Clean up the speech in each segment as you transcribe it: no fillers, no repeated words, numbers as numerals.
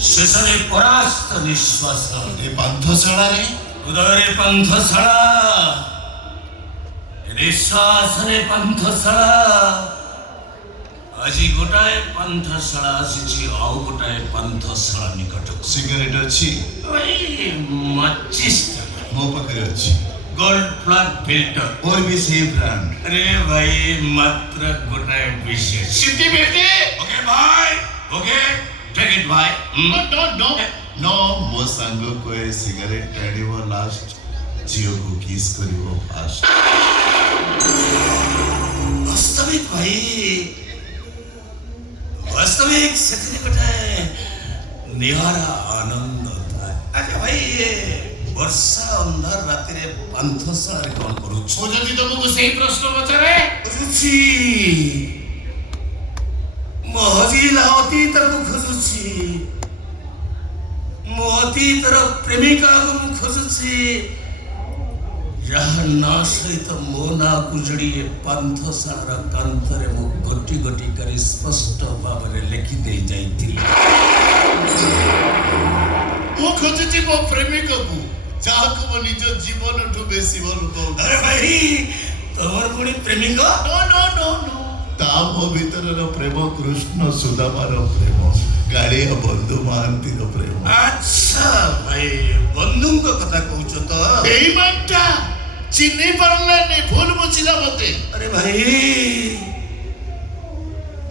ଶେଷରେ ପରାସ୍ତ ନିଶ୍ୱାସ ଏ ପାନ୍ଥଶାଳାରେ ଉଦୟରେ ପାନ୍ଥଶାଳା ନିଶ୍ୱାସରେ ପାନ୍ଥଶାଳା ଆଜି ଗୋଟାଏ ପାନ୍ଥଶାଳା ଆସିଛି ଆଉ ଗୋଟାଏ ପାନ୍ଥଶାଳା ନିକଟକୁ ସିଗାରେଟ୍ ଅଛି ମାଚିସ୍ ମୋ ପାଖରେ ଅଛି गोल्ड फ्लैग फिल्टर और भी सेम ब्रांड अरे भाई मात्र गोटाए विशेष सिटी बेटे ओके भाई ओके टेक इट भाई नो मो सांग को ए सिगारेट टाणिबो लास्ट जियो को किस करिवो फास्ट वास्तविक भाई वास्तविक सच्ची गोटाए निहारा आनंद था अच्छा भाई वर्षा अंधार राति रे पान्थशाला रे कोन करू ମୁଁ ଯଦି ତମକୁ ସେଇ ପ୍ରଶ୍ନ ପଚାରେ रुचि मोहजिला अतीतर को खोजुछि मो अतीतर प्रेमिका को खोजुछि यह ना सहित मो ना कुजड़ी पान्थशाला कांतरे मो गोटी गोटी करे स्पष्ट भाव रे लिखि दे जाइथिली ମୁଁ ଖୋଜୁଛି ମୋ ପ୍ରେମିକକୁ ଯାହାକୁ ମୋ ନିଜ ଜୀବନଠୁ ବେଶୀ ଭଲ ପାଉଛି। अरे भाई तोर पुणी प्रेमिका नो नो नो नो ता मो भीतरर प्रेम कृष्ण सुदामार प्रेम गाड़िया बंधु महांती प्रेम अच्छा भाई बंधु को कथा कहूछ तो बेईमानଟା ଚିହ୍ନି ପାରିଲାନି ଭୁଲ ବୁଝିଲା ମତେ। अरे भाई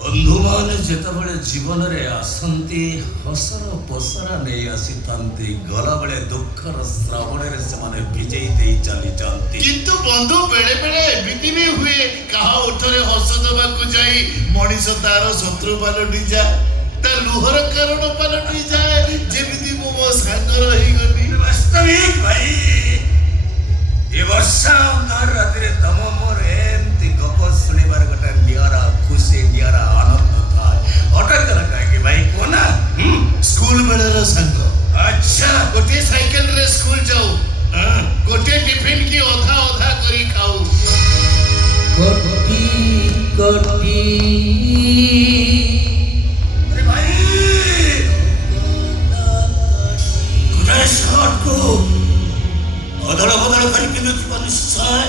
बंधु माने जेतबळे जीवन रे आसंती हसर पसरा नहीं आसीतांती गला बळे दुखर श्रावण रे समाने विजयी देई चली जांती କିନ୍ତୁ ବନ୍ଧୁ ବେଳେ ବେଳେ ଏମିତି ବି ହୁଏ କାହା ଓଠରେ ହସ ଦେବାକୁ ଯାଇ ମଣିଷ ତାର ଶତ୍ରୁ ପାଲଟି ଯାଏ ତା ଲୁହର କାରଣ ପାଲଟି ଯାଏ ଯେମିତି ମୁଁ ମୋ ସାଙ୍ଗର ହେଇଗଲି। वास्तविक भाई ये वर्षा अंधार राति रे तम मोर एमती गप सुनिबार गोटा नियारा खुशी नियारा आनंद था अटक लगा कि भाई कोना ସ୍କୁଲ ବେଳର ସାଙ୍ଗ अच्छा ଗୋଟିଏ ସାଇକେଲରେ ସ୍କୁଲ ଯାଉ ଗୋଟିଏ ଟିଫିନ କି ଅଧା ଅଧା କରି ଖାଉ कोटी कोटी अरे भाई गुटाए शॉट को अदल बदल कर पिंदुथिबा निश्चय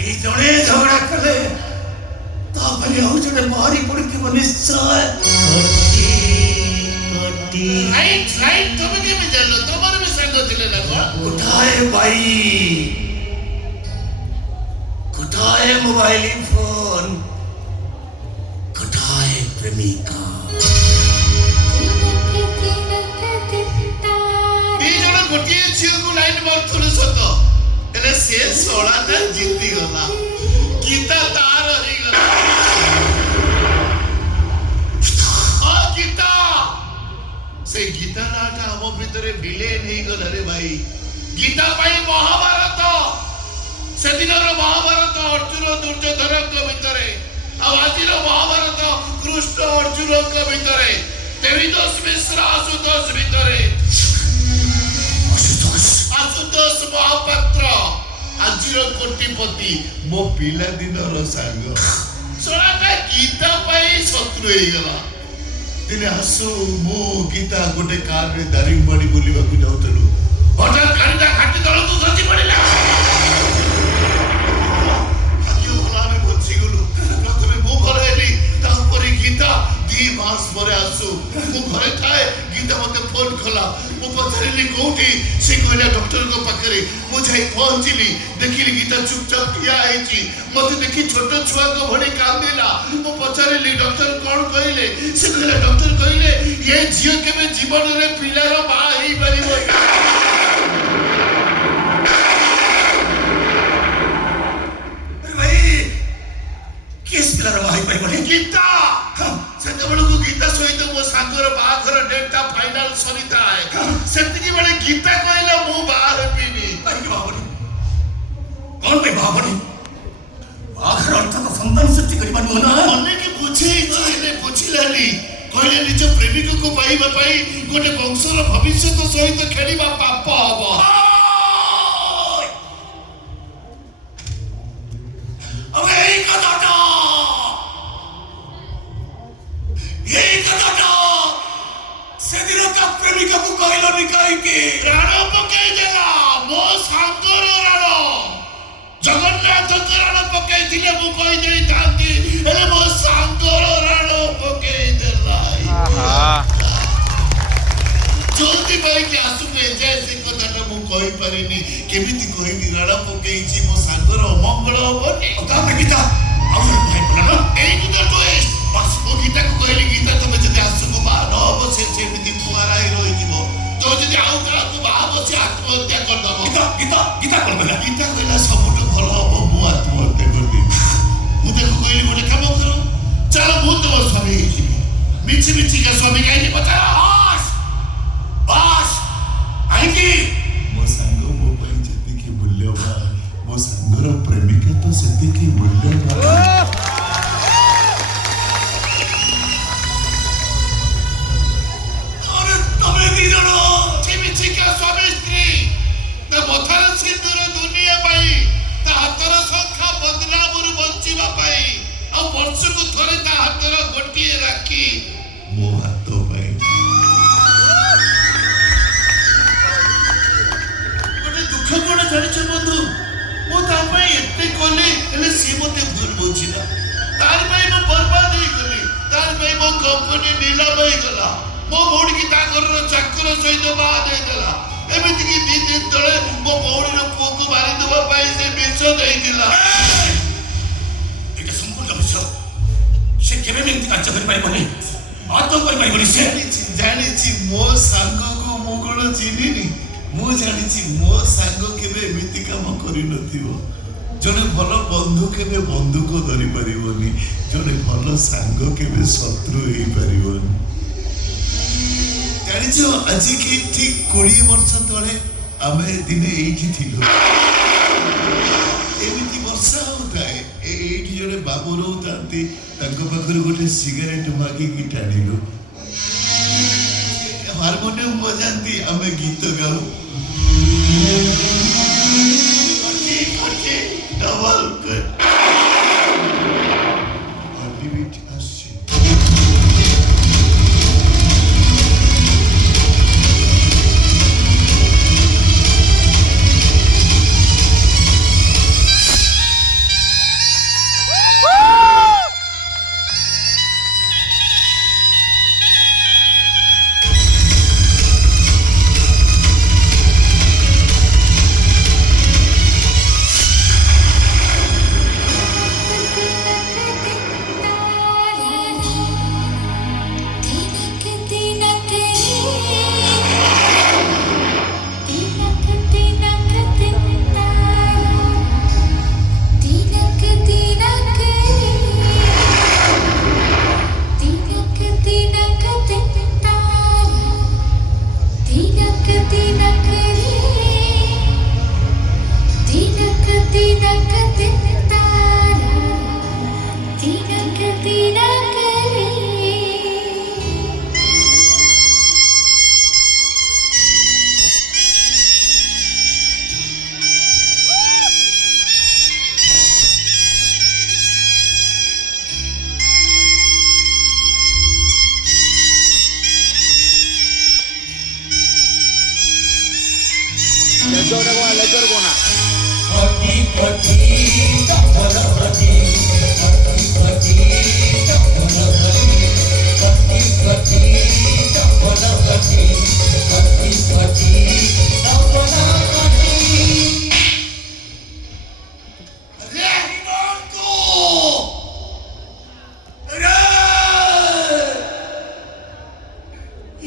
एई जणे झगड़ा कले तापरे आउ जणे मारी पड़िथिबा निश्चय कोटी कोटी ରାଇଟ ରାଇଟ ତମେ କେବେ ଜାଣିଲ ତମର ବି ସାଙ୍ଗ ଥିଲେ ନା କଣ गुटाए भाई गुटाए मोबाइल फोन गुटाए प्रेमिका ଦି ଜଣ ଗୋଟିଏ ଝିଅକୁ ଲାଇନ ମାରୁଥିଲୁ ସତ ହେଲେ ସେ ଶଳାଟା ଜିତିଗଲା ଗୀତା ତାର ହେଇଗଲା ହଁ ଗୀତା ସେ ଗୀତା ନାଟା ଆମ ଭିତରେ ବିଲେନ ହେଇଗଲା ରେ ଭାଇ ଗୀତା ପାଇଁ ମହାଭାରତ ସେଦିନର ମହାଭାରତ ଅର୍ଜୁନ ଦୁର୍ଯ୍ୟୋଧନଙ୍କ ଭିତରେ ଆଉ ଆଜିର ମହାଭାରତ କୃଷ୍ଣ ଅର୍ଜୁନଙ୍କ ଭିତରେ ଦେବୀଦୋଷ ମିଶ୍ର ଆଶୁତୋଷ ଭିତରେ ଆଶୁତୋଷ ମହାପାତ୍ର ଆଜିର କୋଟିପତି ମୋ ପିଲାଦିନର ସାଙ୍ଗ ଶଳାଟା ଗୀତା ପାଇଁ ଶତ୍ରୁ ହେଇଗଲା ଦିନେ ଆସୁ ମୁଁ ଗୀତା ଗୋଟେ କାରରେ ଦାରିଙ୍ଗବାଡ଼ି ବୁଲିବାକୁ ଯାଉଥିଲୁ ହଠାତ୍ ଗାଡ଼ିଟା ଘାଟି ତଳକୁ ଖସି ପଡ଼ିଲା ଆମେ ବଞ୍ଚିଗଲୁ ପ୍ରଥମେ ମୁଁ ଘର ହେଲି ତାପରେ ଗୀତା 2 ମାସ ପରେ ଆସୁ ମୁଁ ଘରେ ଥାଏ ଗୀତା ମତେ ଫୋନ କଲା ମୁଁ ପଚାରିଲି କୋଉଠି ସେ କହିଲା ଡକ୍ଟରଙ୍କ ପାଖରେ ମୁଁ ଯାଇ ପହଞ୍ଚିଲି ଦେଖିଲି ଗୀତା ଚୁପଚାପ ଠିଆ ହେଇଛି ମତେ ଦେଖି ଛୋଟ ଛୁଆଙ୍କ ଭଳି କାନ୍ଦିଲା ମୁଁ ପଚାରିଲି ଡକ୍ଟର କଣ କହିଲେ ସେ କହିଲା ଡକ୍ଟର କହିଲେ ଏ ଝିଅ କେବେ ଜୀବନରେ ପିଲାର ମା ହେଇପାରିବ अरे भाई किस पिला रो भाई परिबने ଗୀତା ସେତେବେଳକୁ ଗୀତା ସହିତ ମୋ ସାଙ୍ଗର ବାହାଘର ଡେଟଟା ଫାଇନାଲ ସରିଥାଏ ସେତିକି ବେଳେ ଗୀତା କହିଲା ମୁଁ ବାହା ହେବିନି भाई बाबनी कौन पे बाबनी आखिर अर्थ का संतान सृष्टि करिबा न ना ଅନେକ ବୁଝେଇଛି ହେଲେ ବୁଝିଲାନି କହିଲେ ନିଜ ପ୍ରେମିକକୁ ପାଇବା ପାଇଁ ଗୋଟେ ବଂଶର ଭବିଷ୍ୟତ ସହିତ ଖେଳିବା ପାପ ହବ अबे एक कथाटा ପକେଇଲନି କାହିଁକି? ରାଣ ପକେଇଦେଲା ମୋ ସାଙ୍ଗର ରାଣ। ଜଗନ୍ନାଥଙ୍କ ରାଣ ପକେଇଥିଲେ ମୁଁ କହିଦେଇଥାନ୍ତି, ହେଲେ ମୋ ସାଙ୍ଗର ରାଣ ପକେଇଦେଲା। ଜଲ୍ଦି କହିକି ଆସୁକୁ ଏଯାଏ ସେ କଥାଟା ମୁଁ କହିପାରିନି। କେମିତି କହିବି ରାଣ ପକେଇଛି, ମୋ ସାଙ୍ଗର ଅମଙ୍ଗଳ ହବନି। ତାପରେ ଗୀତା ଆଉ ଜଣେ ଭାଇ ପଡିଲା ନା? ଏଇଠି ତ ଟୁଇଷ୍ଟ। ବାସ୍ ମୁଁ ଗୀତାକୁ କହିଲି, ଗୀତା ତମେ ଯଦି ଆସୁକୁ ବାହା ନ ହବ ସେ ସେମିତି କୁଆରା ହେଇ ରହିଯିବ। ତ ଯଦି ଆଉ କାହାକୁ ବାହା ହବ ସେ ଆତ୍ମହତ୍ୟା କରିଦବ। ଗୀତା କଣ କହିଲା? ଗୀତା କହିଲା ସବୁଠୁ ଭଲ ହବ ମୁଁ ଆତ୍ମହତ୍ୟା କରିଦେବି। ମୁଁ ତାକୁ କହିଲି ଗୋଟେ କାମ କର, ଚାଲ ମୁଁ ତମ ସ୍ୱାମୀ ହେଇଯିବି। ମିଛି ମିଛିକା ସ୍ୱାମୀ କାହିଁକି ପଚାର? ବାସ୍ କାହିଁକି? ମୋ ସାଙ୍ଗ ମୋ ପାଇଁ ଯେତିକି ମୂଲ୍ୟବାନ, ମୋ ସାଙ୍ଗର ପ୍ରେମିକା ତ ସେତିକି ମୂଲ୍ୟବାନ। ଆରେ ତମେ ଦି ଜଣ ମିଛିକା ସ୍ୱାମୀ ସ୍ତ୍ରୀ। ତା ମଥାର ସିନ୍ଦୁର ଦୁନିଆ ପାଇଁ, ତା ହାତର ଶଙ୍ଖା ବଦନାମରୁ ବଞ୍ଚିବା ପାଇଁ, ଆଉ ବର୍ଷକୁ ଥରେ ତା ହାତର ଗୋଟିଏ ରାକ୍ଷୀ ମୋ ହାତ ପାଇଁ। ଗୋଟେ ଦୁଃଖ କଣ ଜାଣିଛ ବନ୍ଧୁ? ମୁଁ ତା ପାଇଁ ଏତେ କଲି, ହେଲେ ସିଏ ମତେ ଭୁଲ ବୁଝିଲା। ତାର ପାଇଁ ମୁଁ ବର୍ବାଦ ହେଇଗଲି, ତାର ପାଇଁ ମୋ କମ୍ପାନୀ ନିଲାମ ହେଇଗଲା। ମୋ ଭଉଣୀକି ତା ଘରର ଚାକର ସହିତ ବାହା ଦେଇଦେଲା। ଏମିତିକି 2 ଦିନ ତଳେ ମୋ ଭଉଣୀର ପୁଅକୁ ମାରିଦେବା ପାଇଁ ସେ ବିଷ ଦେଇଥିଲା। ଏଇଟା ସମ୍ପୂର୍ଣ୍ଣ ବିଷ। ସେ କେବେ ବି ଏମିତି କାର୍ଯ୍ୟ କରିପାରିବନି, ଆଦୌ କରିପାରିବନି ସେ। ଜାଣିଛି ମୋ ସାଙ୍ଗକୁ ମୁଁ କଣ ଚିହ୍ନିନି? ମୁଁ ଜାଣିଛି ମୋ ସାଙ୍ଗ କେବେ ଏମିତି କାମ କରିନଥିବ। ଜଣେ ଭଲ ବନ୍ଧୁ କେବେ ବନ୍ଧୁକ ଧରିପାରିବନି, ଜଣେ ଭଲ ସାଙ୍ଗ କେବେ ଶତ୍ରୁ ହେଇପାରିବନି। ଜାଣିଛ ଆଜିକି ଠିକ 20 ବର୍ଷ ତଳେ ଆମେ ଦିନେ ଏଇଠି ଥିଲୁ। ଏମିତି ବର୍ଷା ହଉଥାଏ, ଏଇଠି ଜଣେ ବାବୁ ରହୁଥାନ୍ତି, ତାଙ୍କ ପାଖରୁ ଗୋଟେ ସିଗାରେଟ ମାଗିକି ଟାଣିଲୁ। ହାରମୋନିୟମ ବଜାନ୍ତି, ଆମେ ଗୀତ ଗାଉ। ଡବଲ ହାର୍ଟବିଟ୍ আসছে।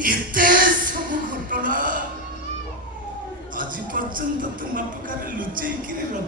ଏତେ ସବୁ ଘଟଣା ଆଜି ପର୍ଯ୍ୟନ୍ତ ତୁମ ପାଖରେ ଲୁଚେଇକିରି